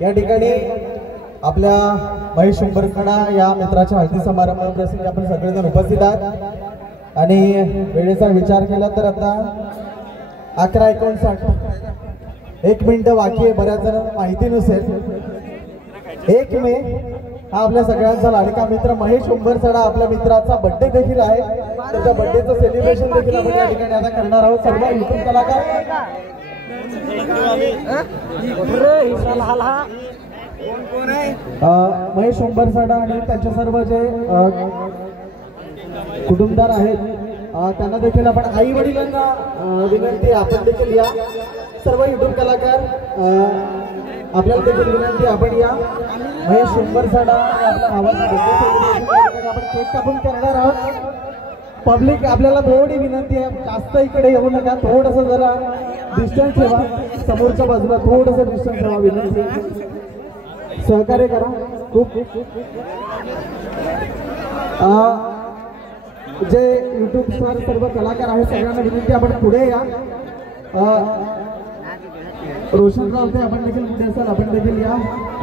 या ठिकाणी आपल्या महेश उंबरकडा या मित्राच्या हळदी समारंभाप्रसंगी आपण सगळेजण उपस्थित आहात आणि वेळेचा विचार केला तर आता 11:59 1 मिनिट बाकी आहे. बऱ्याच जण माहिती नसेल 1 मे हा आपल्या सगळ्यांचा लाडका मित्र महेश उंबरसडा आपल्या मित्राचा बर्थडे देखील आहे. त्याच्या बर्थडेचं सेलिब्रेशन देखील आपण या ठिकाणी आता करणार आहोत. सर्व युट्यूब कलाकार महेश उंबरसडा आणि त्यांच्या सर्व जे कुटुंबदार आहेत त्यांना देखील आपण आई वडिलांना विनंती आपण देखील या. सर्व युट्यूब कलाकार आपल्याला देखील विनंती आपण या. महेश उंबरसडा आपल्या भावाचा आपण केक कापून करणार आहोत. पब्लिक आपल्याला थोडी विनंती आहे जास्त इकडे येऊ नका. थोडंसं जरा डिस्टन्स ठेवा. समोरच्या बाजूला थोडंसं डिस्टन्स ठेवा विनंती. सहकार्य करा खूप. जे युट्यूब स्टार सर्व कलाकार आहेत सगळ्यांना विनंती आपण पुढे या. रोशन रावते आपण देखील पुढे असाल आपण देखील या.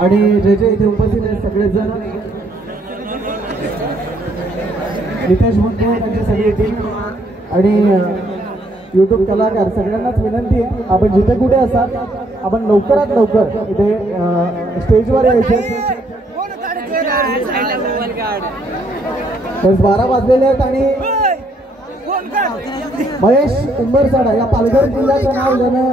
आणि जे जे इथे उपस्थित आहेत सगळेच जण नितेश मुंडे त्यांची सगळी टीम आणि युट्यूब कलाकार सगळ्यांनाच विनंती आहे आपण जिथे कुठे असाल आपण लवकरात लवकर इथे स्टेजवर यायचे. 12 वाजलेले आहेत आणि महेश उंबरसडा या पालघर जिल्ह्याचं नाव ज्यानं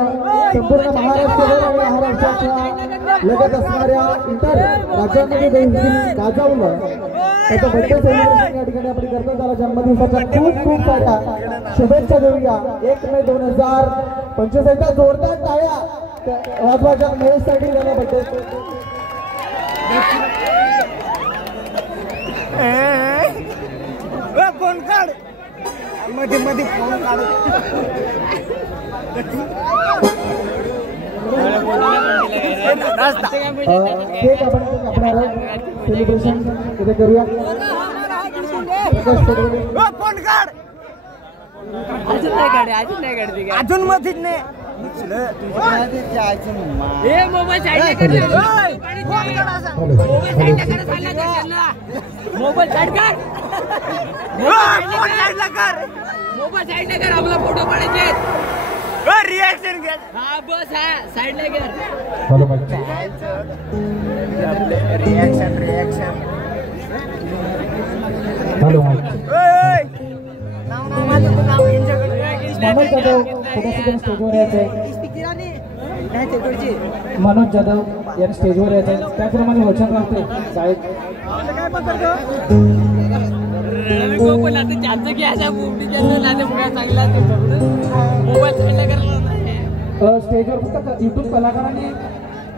संपूर्ण महाराष्ट्रावर आणि महाराष्ट्राच्या लगत असणाऱ्या इतर राज्यांमध्ये देखील गाजवलं त्याचं बर्थडे सेलिब्रेशन या ठिकाणी आपण करतो. त्याला जन्मदिवसाच्या खूप खूप साऱ्या शुभेच्छा देऊया. 1 मे 2025 जोरदार टाळ्या वाजवाच्या महेशसाठी त्याला बर्थडे. फोन काढ मध्ये मध्ये फोन काढ. केक आपण कापणार सेलिब्रेशन इथे करूया. फोन काढ अजून नाही काढ अजून नाही काढते अजून मधीच नाही. मोबाईल साईड कर मोबाईल साईड कर मोबाईल साईड कर आपला फोटो काढायचे. रिएक्शन घ्या. हा बस हा साईडला कर. Reaction reaction. Hello Manoj Jadhav यांनी स्टेजवर यायचं. त्याप्रमाणे वचन राहते साहेब स्टेजवर फक्त युट्यूब कलाकारांनी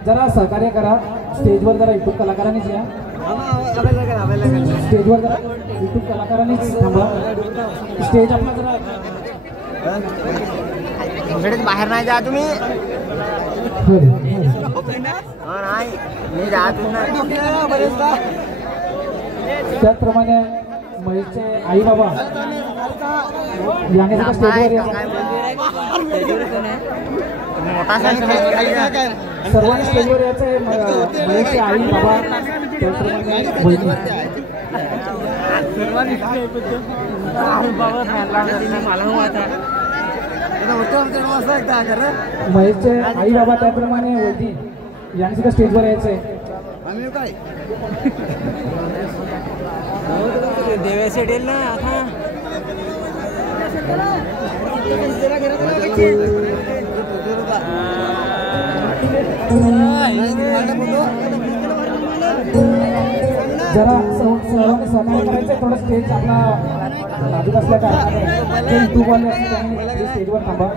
जरा सहकार्य करा. स्टेजवर जरा युट्यूब कलाकारांनीच या. स्टेजवर जरा युट्यूब कलाकारांनीच थांबा. स्टेज आपला जरा बाहेर नाही जा तुम्ही. त्याचप्रमाणे महेशचे आई बाबा याने स्टेजवर या. सर्वांनी स्टेजवर यायचं आहे. महेशचे आई बाबा त्याचप्रमाणे महेशचे आई बाबा त्याप्रमाणे वैदी यांनी सुद्धा स्टेजवर यायचंय. देवाचे डेल ना आता जरा सर्वांनी सहकार्य करायचं. थोडं स्टेज आपला नाजूक असल्या कारण जे युट्यूबवाले असतील त्यांनी स्टेजवर थांबा.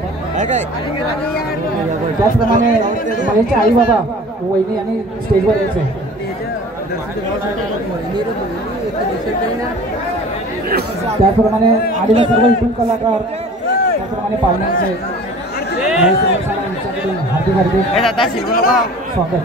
त्याचप्रमाणे महेशचे आई बाबा वहिनी आणि स्टेजवर यायचे. त्याचप्रमाणे आलेले सर्व युट्यूब कलाकार, त्याचप्रमाणे पाहुण्यांचे यांच्याकडून हार्दिक हार्दिक स्वागत.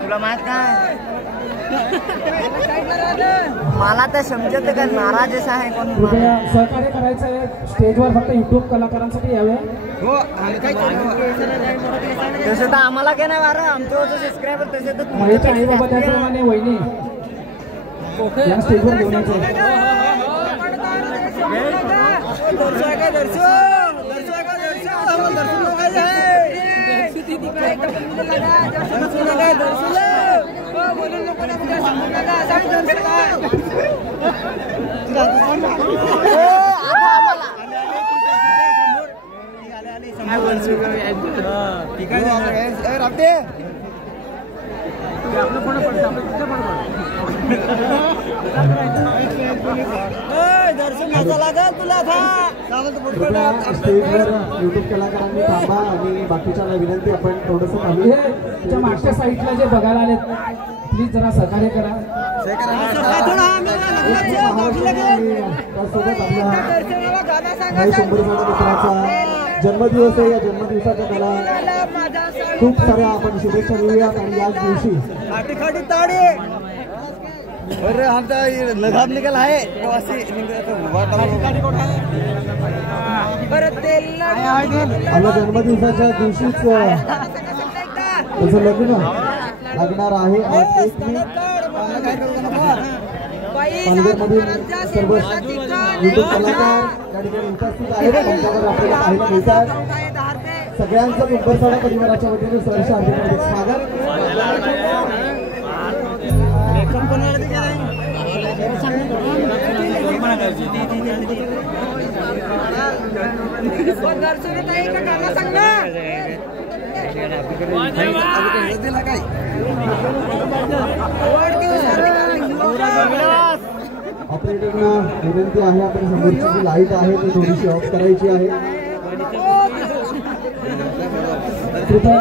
तुला माहित काय मला तर समजत का नाराज आहे कोण. सहकार्य करायचं आहे. स्टेजवर फक्त युट्यूब कलाकारांसाठी यावे. तसं तर आम्हाला काय नाही वारं आमचं सबस्क्रायबर तसे तर महेशचे आई बाबा त्याचप्रमाणे वहिनी या स्टेजवर घेऊन यायचं. स्टेजवर युट्यूब कलाकारांनी थांबा आणि बाकीच्या विनंती आपण थोडंसं थांबू. त्याच्या मागच्या साईडला जे बघायला आले प्लीज जरा सहकार्य करा. त्यासोबत आपल्या मित्राचा जन्मदिवस आहे. या जन्मदिवसाच्या त्याला खूप साऱ्या आपण शुभेच्छा देऊयात. आणि याच दिवशी आमचा लगाम निघाला आहे आपल्या जन्मदिवसाच्या दिवशीच त्याचं लग्न लागणार आहे. आज 1 मे पालघरमधील सर्व युट्यूब कलाकार त्या ठिकाणी उपस्थित आहेत. त्यांच्यावर आपल्याला पाहायला मिळतात. सगळ्यांचं मुंबईसाडा परिवाराच्या वतीने सहर्ष हार्दिक स्वागत. ऑपरेटरना विनंती आहे आपण समोरची जी लाईट आहे ती थोडीशी ऑफ करायची आहे. कृपया